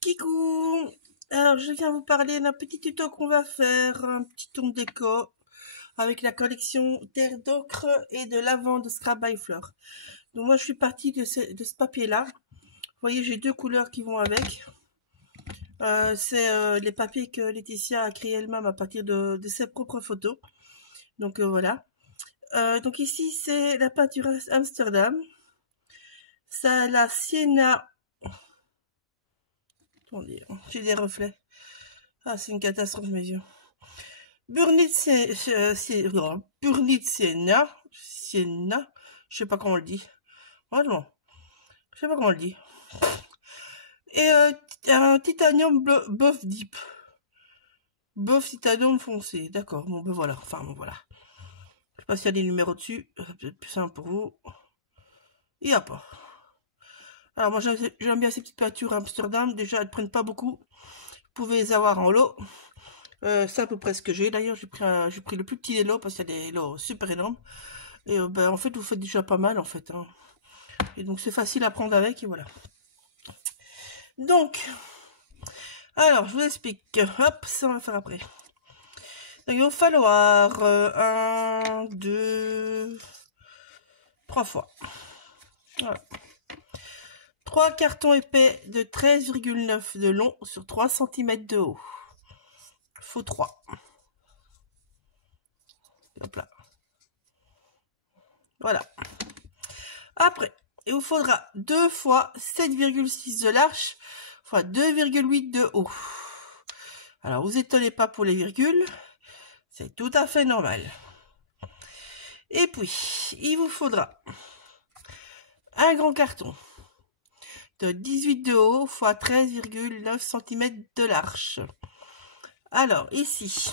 Kikou! Alors, je viens vous parler d'un petit tuto qu'on va faire, un petit tour de déco avec la collection terre d'ocre et de lavande Scrap by Fleur. Donc moi, je suis partie de ce papier-là. Vous voyez, j'ai deux couleurs qui vont avec. C'est les papiers que Laetitia a créé elle-même à partir de ses propres photos. Donc voilà. Donc ici, c'est la peinture Amsterdam. Ça a la sienna. Attendez, j'ai des reflets. Ah, c'est une catastrophe, mes yeux. Burnit Sienna, je sais pas comment on le dit. Franchement, je sais pas comment on le dit. Et un titanium buff deep. Buff titanium foncé, d'accord. Bon, ben voilà, enfin bon, voilà. Je sais pas s'il y a des numéros dessus, peut-être plus simple pour vous. Il n'y a pas. Alors moi j'aime bien ces petites peintures Amsterdam, déjà elles prennent pas beaucoup. Vous pouvez les avoir en lot. C'est à peu près ce que j'ai. D'ailleurs, j'ai pris le plus petit des lots parce qu'il y a des lots super énormes. Et ben, en fait, vous faites déjà pas mal, en fait. Hein. Et donc, c'est facile à prendre avec, et voilà. Donc, alors, je vous explique. Hop, ça, on va faire après. Donc, il va falloir 1, 2, 3 fois. Voilà. 3 cartons épais de 13,9 de long sur 3 cm de haut. Il faut 3. Hop là. Voilà. Après, il vous faudra 2 fois 7,6 de large fois 2,8 de haut. Alors, vous étonnez pas pour les virgules, c'est tout à fait normal. Et puis, il vous faudra un grand carton de 18 de haut fois 13,9 cm de large. Alors, ici,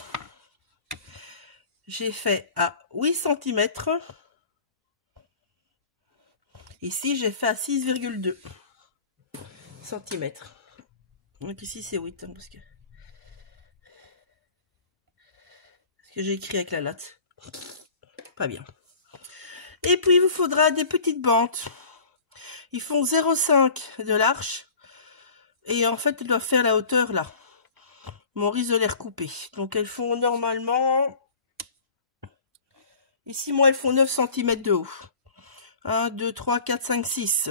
j'ai fait à 8 cm. Ici, j'ai fait à 6,2 cm. Donc ici, c'est 8, hein, parce que j'ai écrit avec la latte. Pas bien. Et puis, il vous faudra des petites bandes. Ils font 0,5 de large. Et en fait, elles doivent faire la hauteur là. Mon riz de les recouper. Donc, elles font normalement... Ici, moi, elles font 9 cm de haut. 1, 2, 3, 4, 5, 6.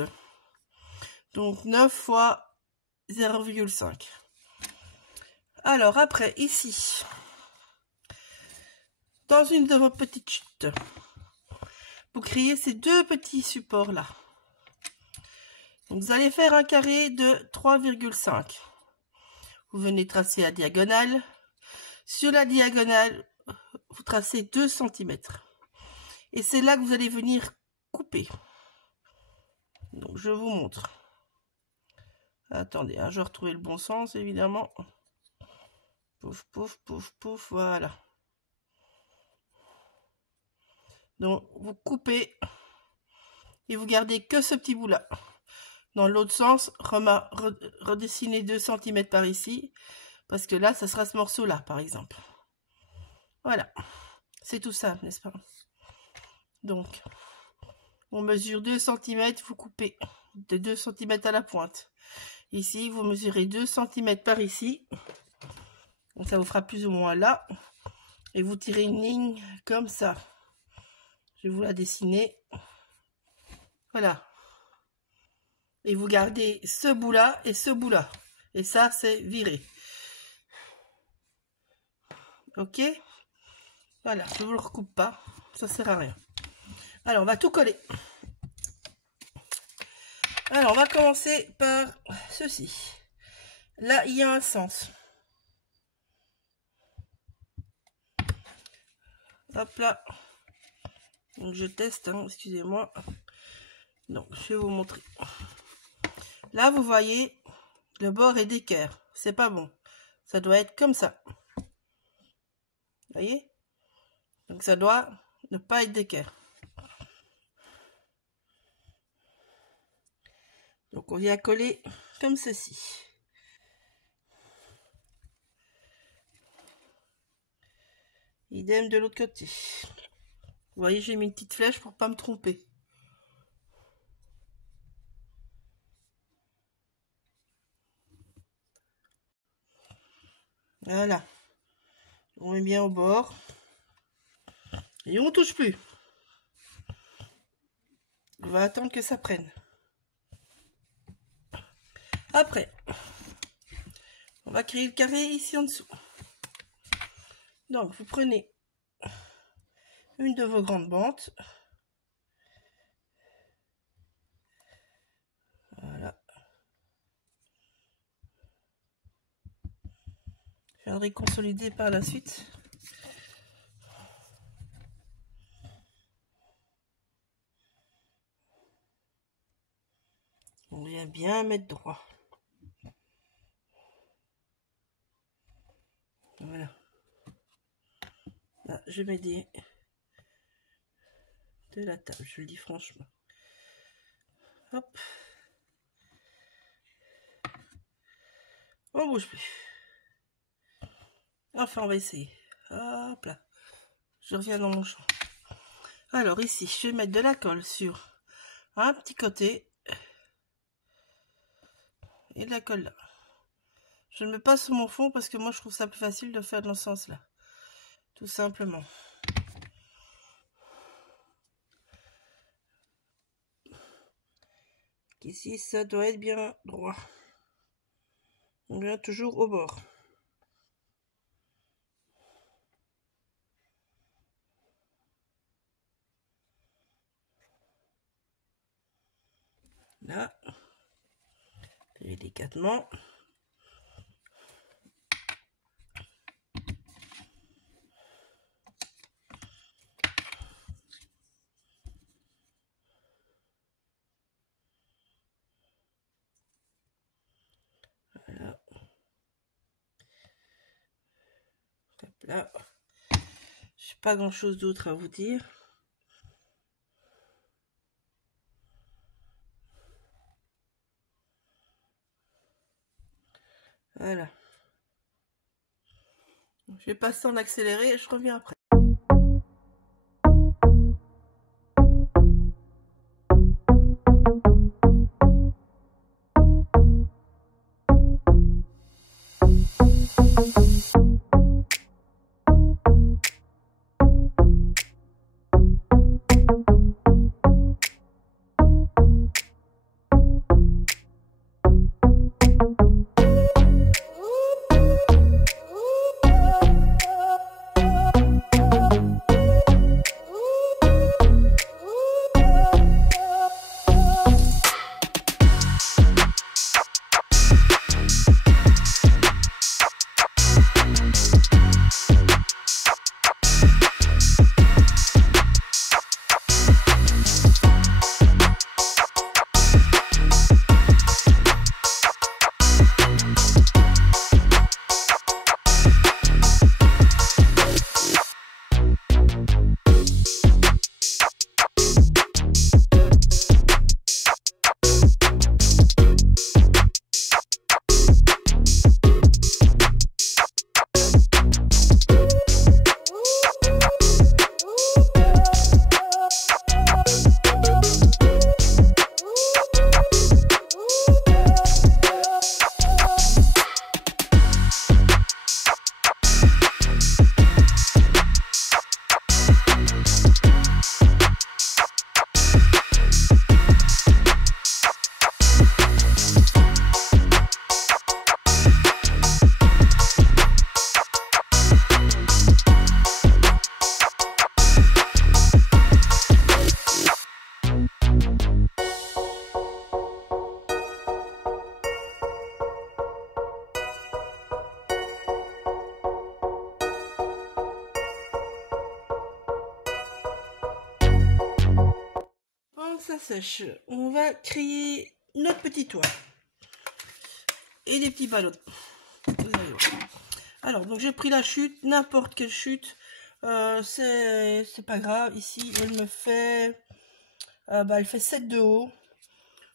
Donc, 9 fois 0,5. Alors, après, ici, dans une de vos petites chutes, vous créez ces deux petits supports là. Donc, vous allez faire un carré de 3,5. Vous venez tracer la diagonale. Sur la diagonale, vous tracez 2 cm. Et c'est là que vous allez venir couper. Donc, je vous montre. Attendez, hein, je vais retrouver le bon sens, évidemment. Pouf, pouf, pouf, pouf, voilà. Donc, vous coupez et vous gardez que ce petit bout-là. Dans l'autre sens, redessinez 2 cm par ici, parce que là, ça sera ce morceau-là, par exemple. Voilà. C'est tout simple, n'est-ce pas? Donc, on mesure 2 cm, vous coupez de 2 cm à la pointe. Ici, vous mesurez 2 cm par ici. Donc, ça vous fera plus ou moins là. Et vous tirez une ligne comme ça. Je vais vous la dessiner. Voilà. Et vous gardez ce bout-là et ce bout-là. Et ça, c'est viré. Ok? Voilà, je ne vous le recoupe pas. Ça sert à rien. Alors, on va tout coller. Alors, on va commencer par ceci. Là, il y a un sens. Hop là. Donc, je teste, hein, excusez-moi. Donc, je vais vous montrer. Là, vous voyez, le bord est d'équerre. C'est pas bon. Ça doit être comme ça. Vous voyez? Donc, ça doit ne pas être d'équerre. Donc, on vient coller comme ceci. Idem de l'autre côté. Vous voyez, j'ai mis une petite flèche pour pas me tromper. Voilà. On met bien au bord. Et on touche plus. On va attendre que ça prenne. Après, on va créer le carré ici en dessous. Donc, vous prenez une de vos grandes bandes. Voilà. Je viendrai consolider par la suite. On vient bien mettre droit. Voilà. Là, je mets de la table, je le dis franchement. Hop. On bouge plus. Enfin, on va essayer. Hop là. Je reviens dans mon champ. Alors ici, je vais mettre de la colle sur un petit côté. Et de la colle là. Je ne mets pas sur mon fond parce que moi je trouve ça plus facile de faire dans ce sens là. Tout simplement. Ici ça doit être bien droit. On vient toujours au bord. Là. Délicatement. Voilà. Hop là. Je n'ai pas grand chose d'autre à vous dire. Voilà. Je vais passer en accéléré et je reviens après. Ça sèche, on va créer notre petit toit et des petits ballons. Alors donc j'ai pris la chute, n'importe quelle chute, c'est pas grave. Ici elle me fait elle fait 7 de haut,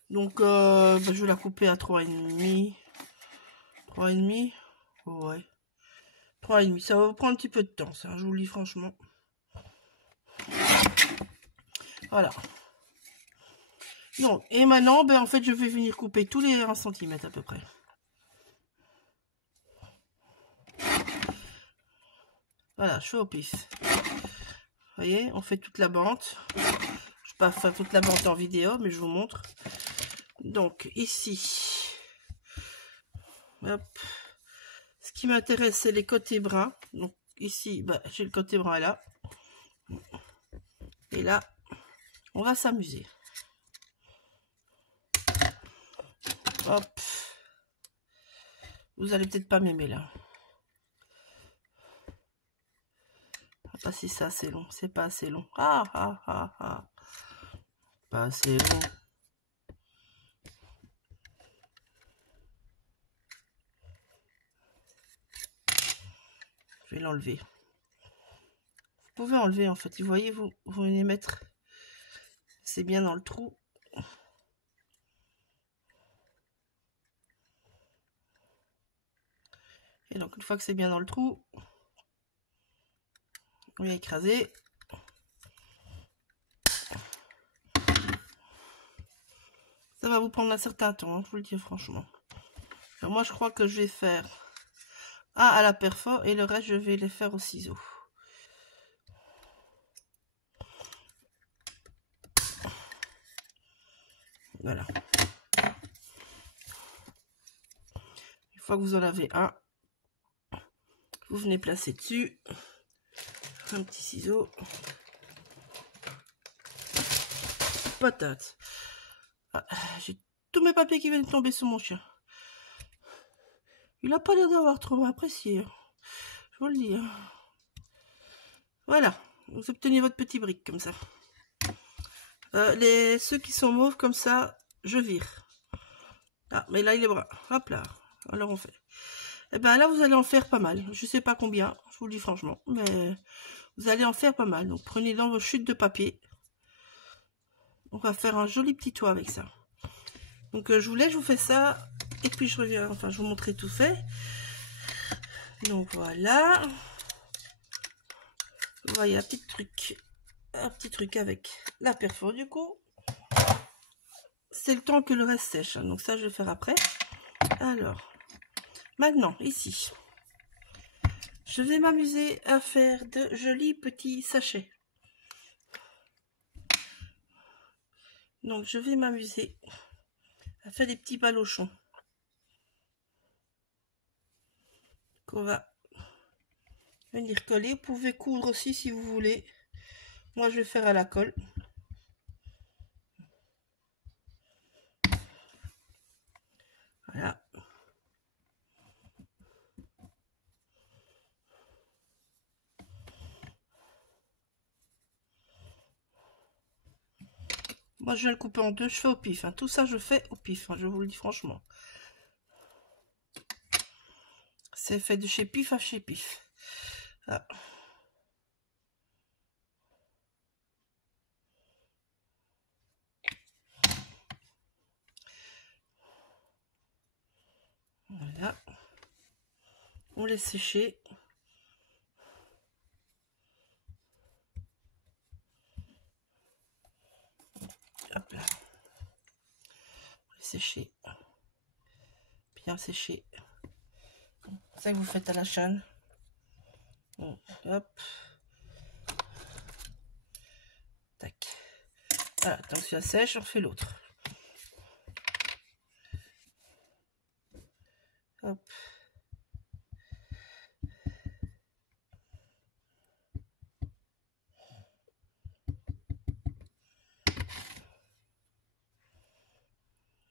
donc je vais la couper à 3,5. 3,5, ouais, 3,5. Ça va prendre un petit peu de temps, ça, je vous le dis franchement. Voilà. Donc, et maintenant, en fait, je vais venir couper tous les 1 cm à peu près. Voilà, je fais au pif. Vous voyez, on fait toute la bande. Je ne vais pas faire toute la bande en vidéo, mais je vous montre. Donc, ici, hop. Ce qui m'intéresse, c'est les côtés bruns. Donc, ici, bah, j'ai le côté brun là. Et là, on va s'amuser. Hop. Vous allez peut-être pas m'aimer là. Pas si ça c'est long, c'est pas assez long. Ah ah ah ah. Pas assez long. Je vais l'enlever. Vous pouvez enlever en fait. Vous voyez, vous venez mettre. C'est bien dans le trou. Et donc une fois que c'est bien dans le trou, on vient écraser. Ça va vous prendre un certain temps, hein, je vous le dis franchement. Alors moi je crois que je vais faire un à la perfor et le reste je vais les faire au ciseau. Voilà. Une fois que vous en avez un, vous venez placer dessus un petit ciseau. Patate. Ah, j'ai tous mes papiers qui viennent tomber sur mon chien. Il n'a pas l'air d'avoir trop apprécié. Je vous le dis. Voilà. Vous obtenez votre petit brick comme ça. Ceux qui sont mauves comme ça, je vire. Ah, mais là il est brun. Hop là. Alors on fait. Et ben là vous allez en faire pas mal. Je sais pas combien, je vous le dis franchement, mais vous allez en faire pas mal. Donc prenez dans vos chutes de papier. On va faire un joli petit toit avec ça. Donc je vous fais ça et puis je reviens. Enfin, je vous montrerai tout fait. Donc voilà. Vous voyez un petit truc avec la perfor du coup. C'est le temps que le reste sèche. Hein. Donc ça, je vais faire après. Alors, maintenant, ici, je vais m'amuser à faire de jolis petits sachets. Donc, je vais m'amuser à faire des petits balochons. Qu'on va venir coller. Vous pouvez coudre aussi si vous voulez. Moi, je vais faire à la colle. Voilà. Moi, je vais le couper en deux. Je fais au pif. Hein. Tout ça, je fais au pif. Hein, je vous le dis franchement. C'est fait de chez pif à chez pif. Ah. Voilà. On laisse sécher. Hop là. On laisse sécher. Bien sécher. C'est ça que vous faites à la chaîne. Hop. Tac. Voilà, tant que ça sèche, on fait l'autre. Hop.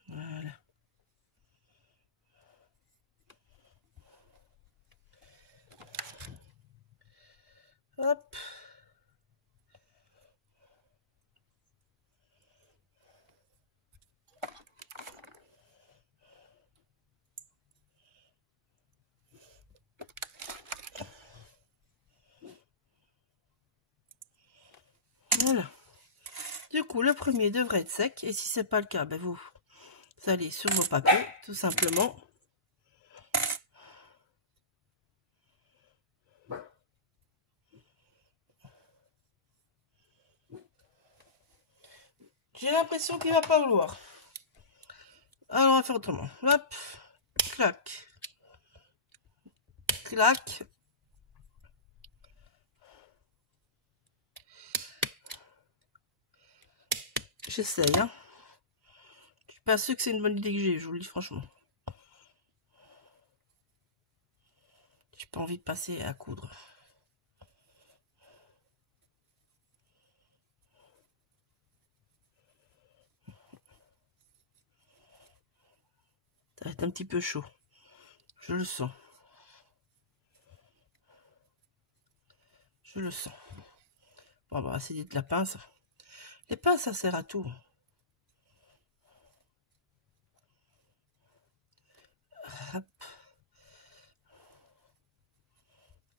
Voilà. Hop. Voilà. Du coup, le premier devrait être sec. Et si c'est pas le cas, ben vous allez sur vos papiers, tout simplement. J'ai l'impression qu'il va pas vouloir. Alors, on va faire autrement. Hop. Clac. Clac. J'essaye, hein. Je suis pas sûre que c'est une bonne idée que j'ai, je vous le dis franchement. J'ai pas envie de passer à coudre. Ça va être un petit peu chaud. Je le sens. Je le sens. Bon, on va essayer de la pince. Les pinces, ça sert à tout. Hop.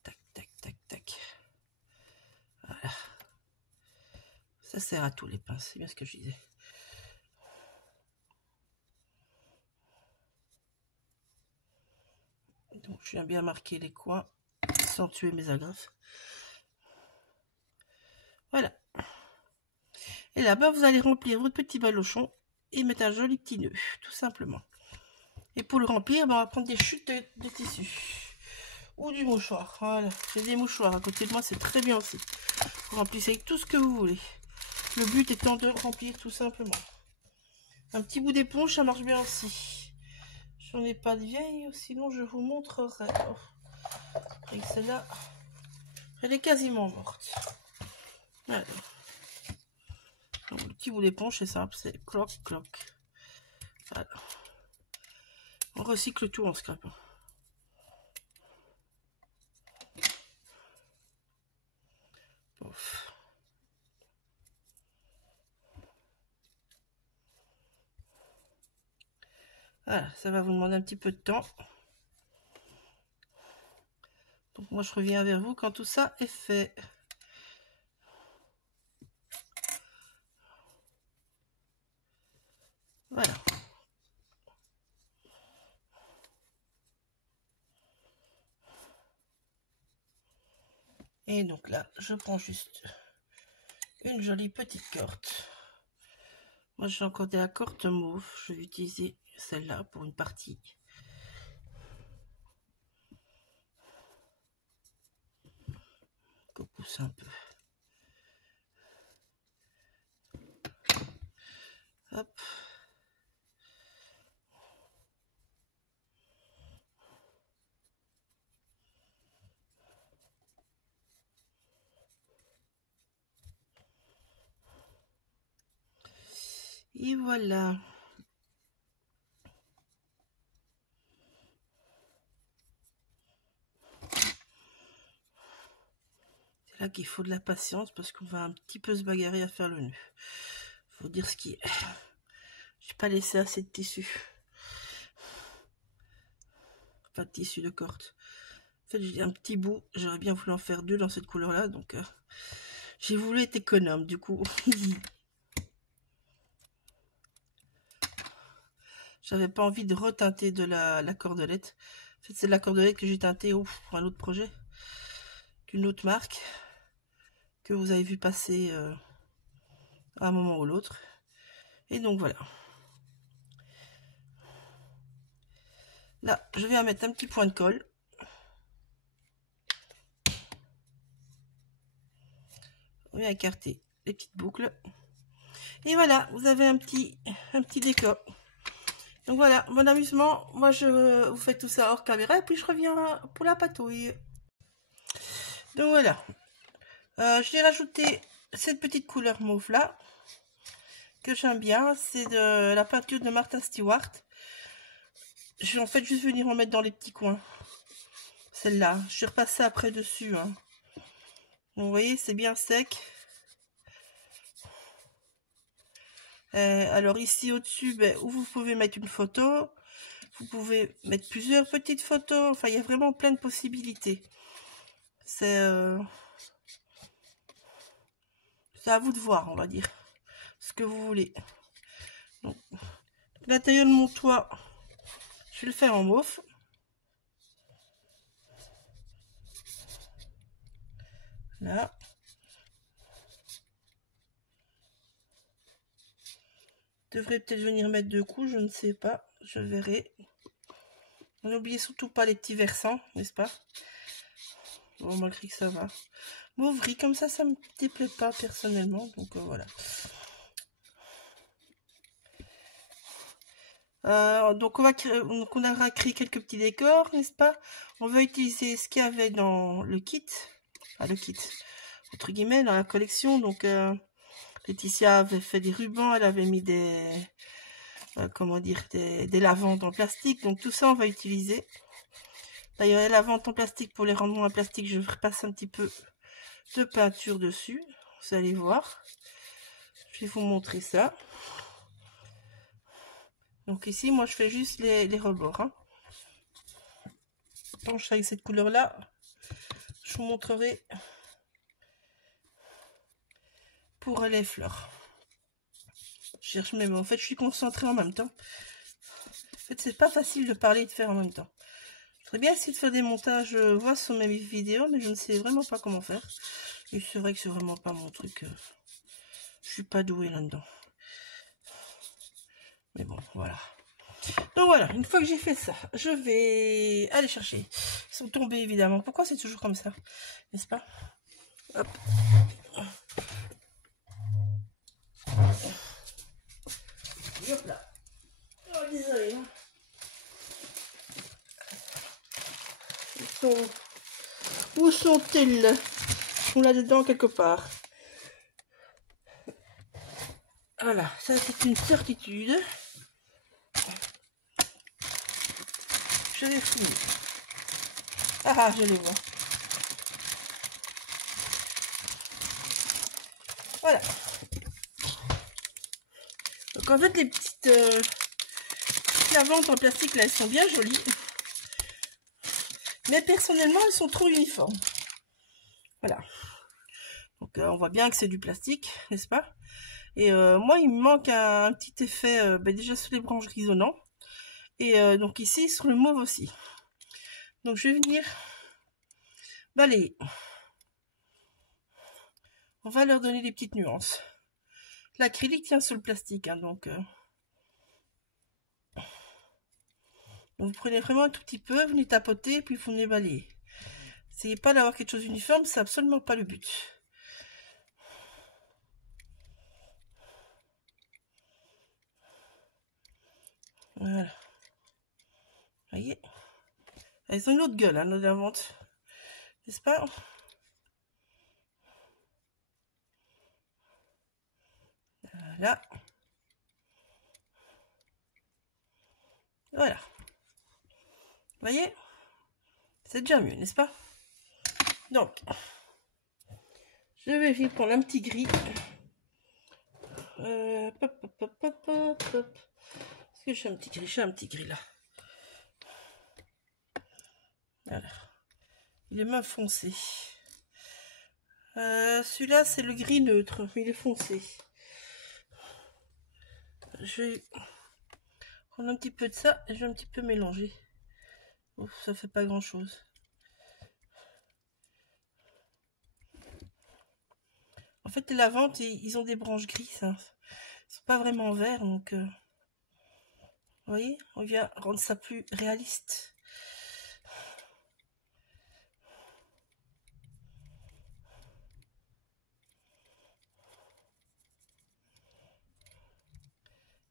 Tac, tac, tac, tac. Voilà. Ça sert à tout, les pinces. C'est bien ce que je disais. Donc, je viens bien marquer les coins sans tuer mes agrafes. Voilà. Et là, bas vous allez remplir votre petit balochon et mettre un joli petit nœud, tout simplement. Et pour le remplir, on va prendre des chutes de tissu ou du mouchoir. Voilà, j'ai des mouchoirs à côté de moi, c'est très bien aussi. Vous remplissez avec tout ce que vous voulez. Le but étant de remplir tout simplement. Un petit bout d'éponge, ça marche bien aussi. J'en ai pas de vieille, sinon je vous montrerai. Oh. Avec celle-là, elle est quasiment morte. Voilà. Donc, le petit bout d'éponge, c'est simple, c'est cloc, cloc. Voilà. On recycle tout en scrap. Ouf. Voilà, ça va vous demander un petit peu de temps. Donc moi je reviens vers vous quand tout ça est fait. Voilà. Et donc là, je prends juste une jolie petite corde. Moi j'ai encore des cordes mauve. Je vais utiliser celle-là pour une partie. On pousse un peu. Hop. Et voilà. C'est là qu'il faut de la patience parce qu'on va un petit peu se bagarrer à faire le nœud. Faut dire ce qui est. J'ai pas laissé assez de tissu. Pas de tissu de corde. En fait, j'ai un petit bout. J'aurais bien voulu en faire deux dans cette couleur-là. Donc, j'ai voulu être économe du coup. J'avais pas envie de reteinter de la cordelette. En fait, c'est de la cordelette que j'ai teintée pour un autre projet. D'une autre marque. Que vous avez vu passer à un moment ou l'autre. Et donc voilà. Là, je vais mettre un petit point de colle. On vient écarter les petites boucles. Et voilà, vous avez un petit décor. Donc voilà, bon amusement. Moi, je vous fais tout ça hors caméra. Et puis, je reviens pour la patouille. Donc voilà. Je vais rajouter cette petite couleur mauve là. Que j'aime bien. C'est de la peinture de Martha Stewart. Je vais en fait juste venir en mettre dans les petits coins. Celle-là. Je suis repassée après dessus. Hein. Donc, vous voyez, c'est bien sec. Alors ici au-dessus, où vous pouvez mettre une photo. Vous pouvez mettre plusieurs petites photos. Enfin, il y a vraiment plein de possibilités. C'est à vous de voir, on va dire. Ce que vous voulez. L'intérieur de mon toit, je vais le faire en mauve. Là. Je devrais peut-être venir mettre deux coups, je ne sais pas. Je verrai. N'oubliez surtout pas les petits versants, n'est-ce pas? Bon, malgré que ça va. Mauverie, comme ça me déplaît pas personnellement. Donc voilà. Donc on aura créé quelques petits décors, n'est-ce pas? On va utiliser ce qu'il y avait dans le kit, le kit entre guillemets, dans la collection. Donc Laetitia avait fait des rubans, elle avait mis des comment dire, des lavandes en plastique. Donc tout ça on va utiliser. D'ailleurs les lavandes en plastique, pour les rendre moins plastiques, je repasse un petit peu de peinture dessus, vous allez voir. Je vais vous montrer ça. Donc ici, moi, je fais juste les rebords. Hein. Quand je fais avec cette couleur-là, je vous montrerai pour les fleurs. Je cherche mes mots. En fait, je suis concentrée en même temps. En fait, c'est pas facile de parler et de faire en même temps. Je voudrais bien essayer de faire des montages, voir sur mes vidéos, mais je ne sais vraiment pas comment faire. Et c'est vrai que c'est vraiment pas mon truc. Je suis pas douée là-dedans. Mais bon, voilà. Donc voilà, une fois que j'ai fait ça, je vais aller chercher. Ils sont tombés évidemment. Pourquoi c'est toujours comme ça? N'est-ce pas? Hop. Et hop là. Oh, désolé. Où sont-ils? Ils sont là-dedans quelque part. Voilà, ça c'est une certitude. Je l'ai fini. Ah, je les vois. Voilà. Donc en fait, les petites lavandes en plastique là, elles sont bien jolies. Mais personnellement, elles sont trop uniformes. Voilà. Donc on voit bien que c'est du plastique, n'est-ce pas? Et moi, il me manque un petit effet déjà sur les branches grisonnants. Et donc ici, sur le mauve aussi. Donc je vais venir balayer. On va leur donner des petites nuances. L'acrylique tient sur le plastique, hein, donc vous prenez vraiment un tout petit peu, vous venez tapoter, puis vous venez balayer. N'essayez pas d'avoir quelque chose d'uniforme, c'est absolument pas le but. Voilà. Vous voyez? Elles ont une autre gueule, hein, nos lavandes. N'est-ce pas? Voilà. Voilà. Vous voyez? C'est déjà mieux, n'est-ce pas? Donc, je vais vite prendre un petit gris. Est-ce que j'ai un petit gris? J'ai un petit gris là. Voilà. Il est main foncé. Celui-là, c'est le gris neutre. Il est foncé. Je vais prendre un petit peu de ça et je vais un petit peu mélanger. Ouf, ça fait pas grand-chose. En fait, les lavandes, ils ont des branches grises. Hein. Ils sont pas vraiment verts, donc... vous voyez, on vient rendre ça plus réaliste.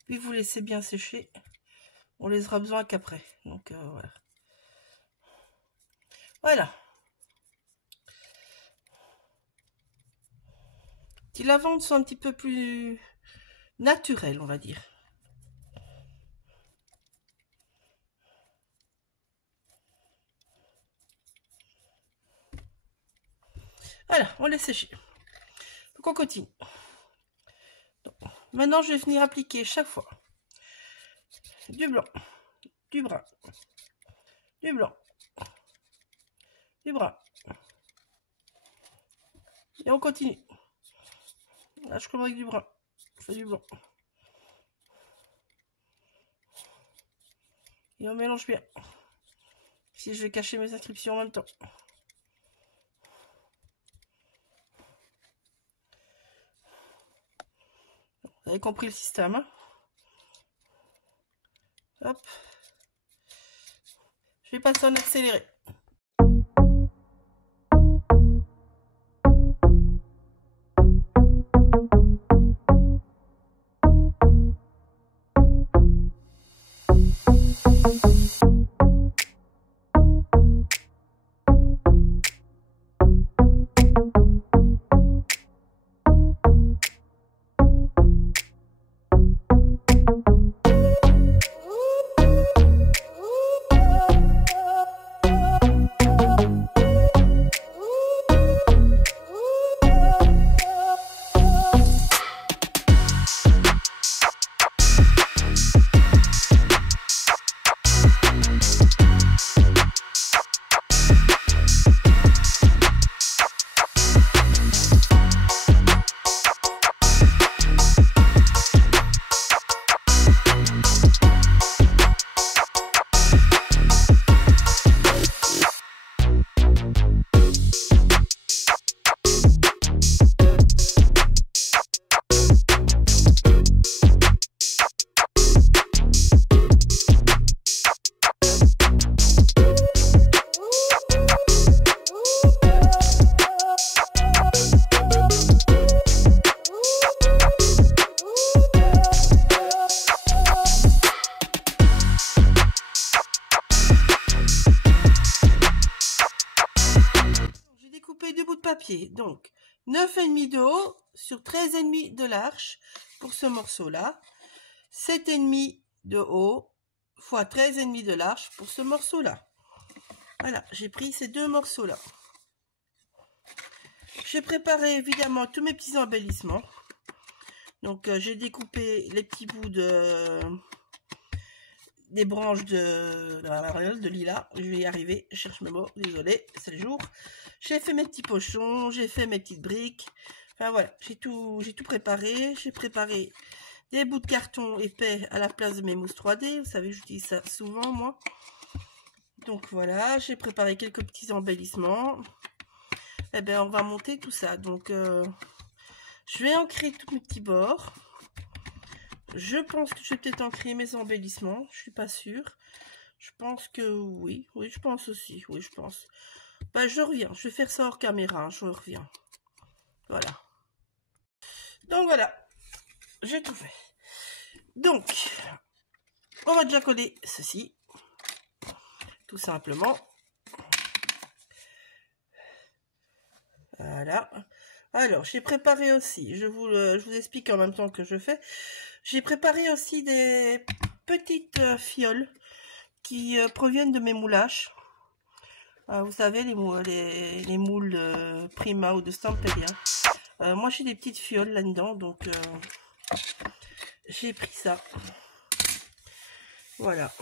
Puis vous laissez bien sécher. On les aura besoin qu'après. Donc voilà. Voilà. Les lavandes sont un petit peu plus naturelles, on va dire. Voilà, on laisse sécher. Donc on continue. Donc, maintenant, je vais venir appliquer chaque fois du blanc, du brun, du blanc, du brun. Et on continue. Là, je commence avec du brun. Je fais du blanc. Et on mélange bien. Si je vais cacher mes inscriptions en même temps. Vous avez compris le système, hein? Hop. Je vais passer en accéléré. Papier, donc 9,5 de haut sur 13,5 de large pour ce morceau là, 7,5 de haut fois 13,5 de large pour ce morceau là. Voilà, j'ai pris ces deux morceaux là. J'ai préparé évidemment tous mes petits embellissements. Donc j'ai découpé les petits bouts des branches de lilas. Je vais y arriver, je cherche mes mots, désolé, c'est le jour. J'ai fait mes petits pochons, j'ai fait mes petites briques. Enfin voilà, j'ai tout préparé. J'ai préparé des bouts de carton épais à la place de mes mousses 3D. Vous savez, j'utilise ça souvent moi. Donc voilà, j'ai préparé quelques petits embellissements. Et bien on va monter tout ça. Donc je vais ancrer tous mes petits bords. Je pense que je vais peut-être ancrer mes embellissements. Je suis pas sûre. Je pense que oui. Oui, je pense aussi. Oui, je pense. Bah, je reviens. Je vais faire ça hors caméra. Je reviens. Voilà. Donc, voilà. J'ai tout fait. Donc, on va déjà coller ceci. Tout simplement. Voilà. Alors, j'ai préparé aussi. Je vous explique en même temps que je fais. J'ai préparé aussi des petites fioles qui proviennent de mes moulages. Vous savez, les moules Prima ou de Stampedia. Moi, j'ai des petites fioles là-dedans, donc j'ai pris ça. Voilà.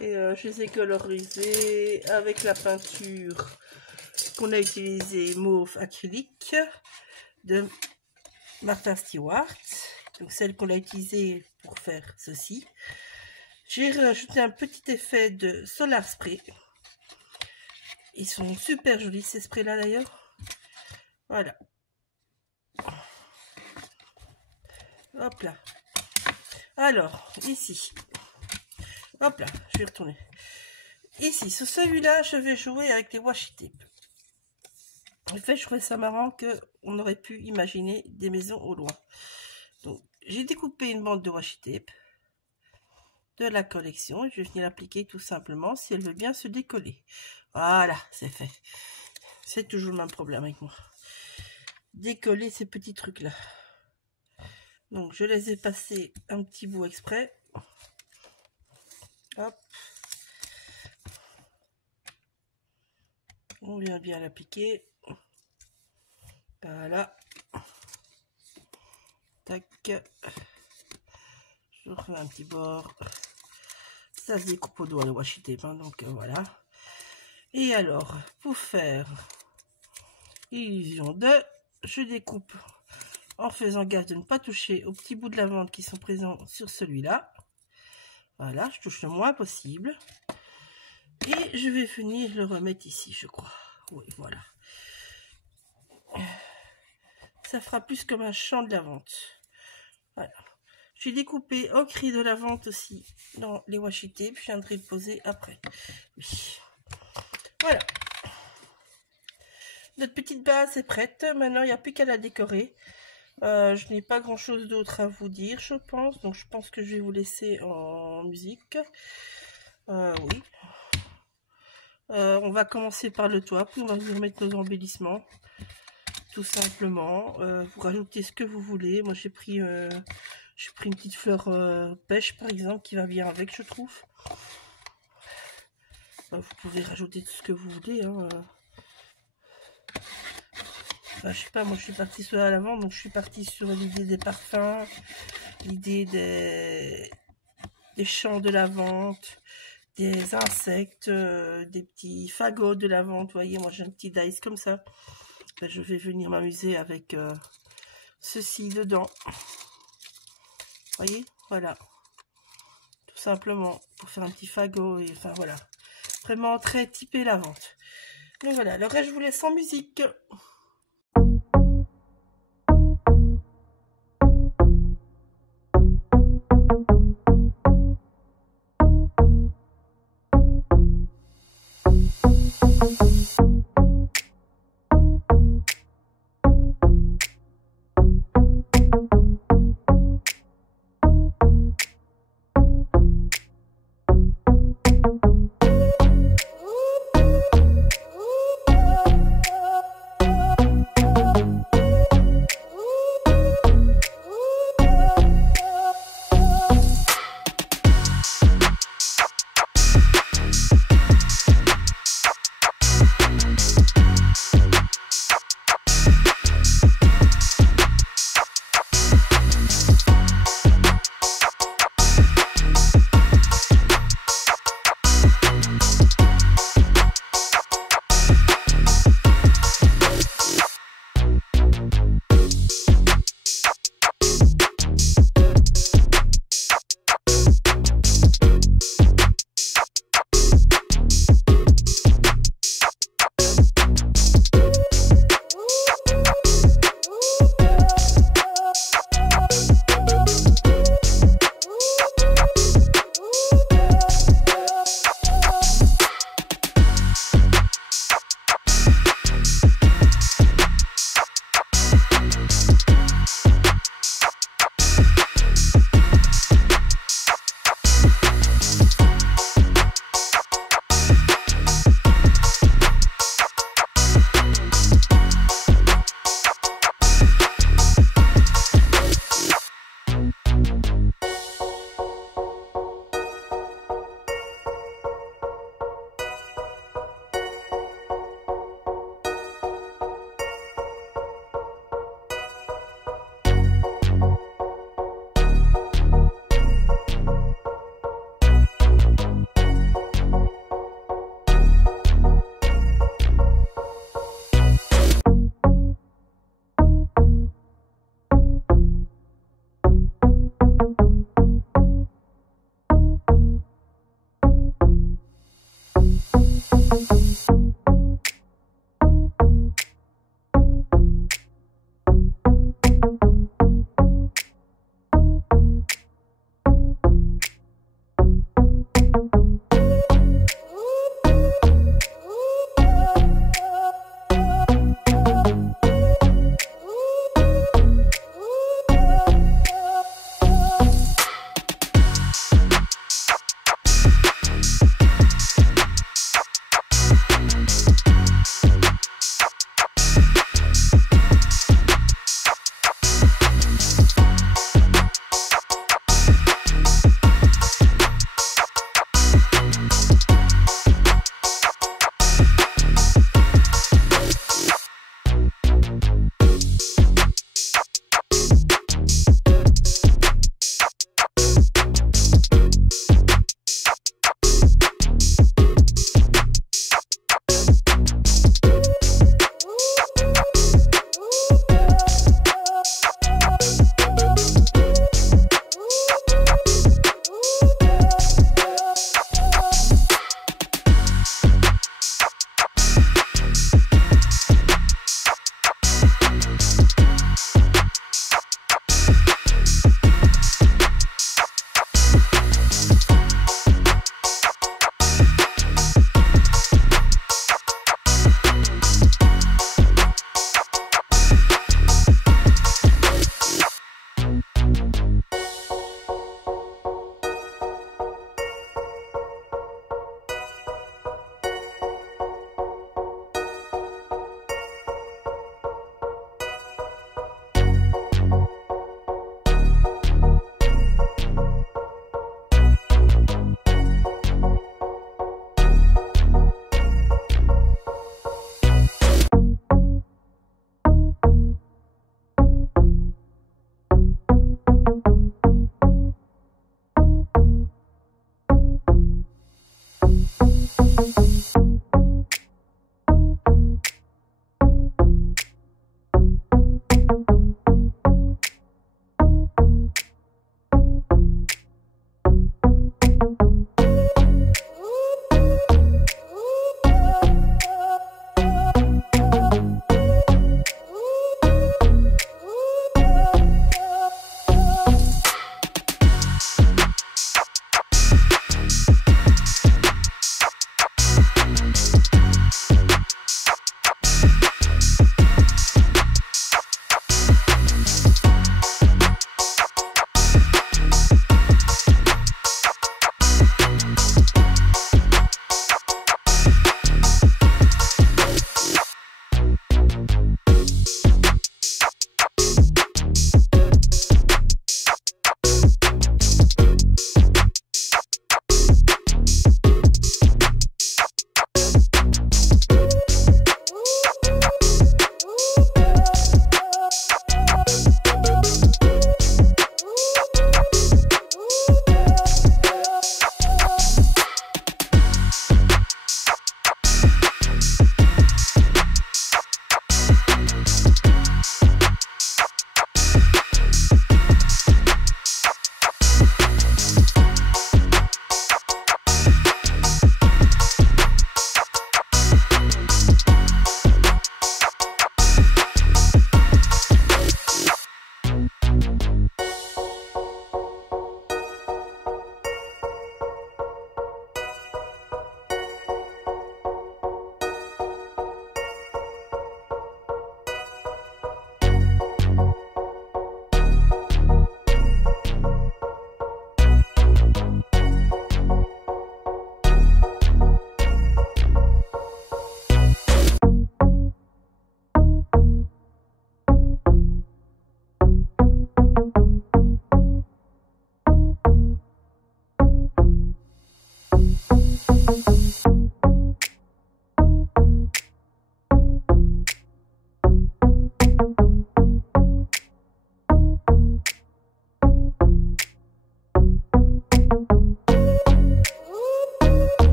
Et je les ai colorisées avec la peinture qu'on a utilisée mauve acrylique de Martha Stewart. Donc, celle qu'on a utilisée pour faire ceci. J'ai rajouté un petit effet de Solar Spray. Ils sont super jolis ces sprays là d'ailleurs. Voilà. Hop là. Alors, ici. Hop là, je vais retourner. Ici, sur celui-là, je vais jouer avec les washi tape. En fait, je trouvais ça marrant qu'on aurait pu imaginer des maisons au loin. Donc, j'ai découpé une bande de washi tape de la collection et je vais venir l'appliquer tout simplement si elle veut bien se décoller. Voilà, c'est fait. C'est toujours le même problème avec moi. Décoller ces petits trucs là. Donc je les ai passés un petit bout exprès. Hop. On vient bien l'appliquer. Voilà. Tac. Je refais un petit bord. Ça se découpe au doigt le washi tape, hein, donc voilà. Et alors, pour faire illusion de, je découpe en faisant gaffe de ne pas toucher aux petits bouts de lavande qui sont présents sur celui-là. Voilà, je touche le moins possible. Et je vais venir le remettre ici, je crois. Oui, voilà. Ça fera plus comme un champ de lavande. Voilà. J'ai découpé au cri de lavande aussi dans les washi tape. Je viendrai le poser après. Oui. Voilà. Notre petite base est prête. Maintenant, il n'y a plus qu'à la décorer. Je n'ai pas grand chose d'autre à vous dire, je pense. Donc je pense que je vais vous laisser en musique. Oui. On va commencer par le toit, puis on va venir mettre nos embellissements. Tout simplement. Vous rajoutez ce que vous voulez. Moi j'ai pris une petite fleur pêche par exemple qui va bien avec, je trouve. Vous pouvez rajouter tout ce que vous voulez. Hein. Je sais pas, moi je suis partie sur la lavande, donc je suis partie sur l'idée des parfums, l'idée des champs de lavande, des insectes, des petits fagots de lavande. Vous voyez, moi j'ai un petit dice comme ça. Ben, je vais venir m'amuser avec ceci dedans. Vous voyez, voilà. Tout simplement pour faire un petit fagot et enfin voilà. Vraiment très typé lavande. Donc voilà, le reste je vous laisse en musique.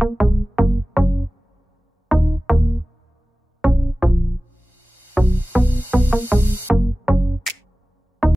Thank you.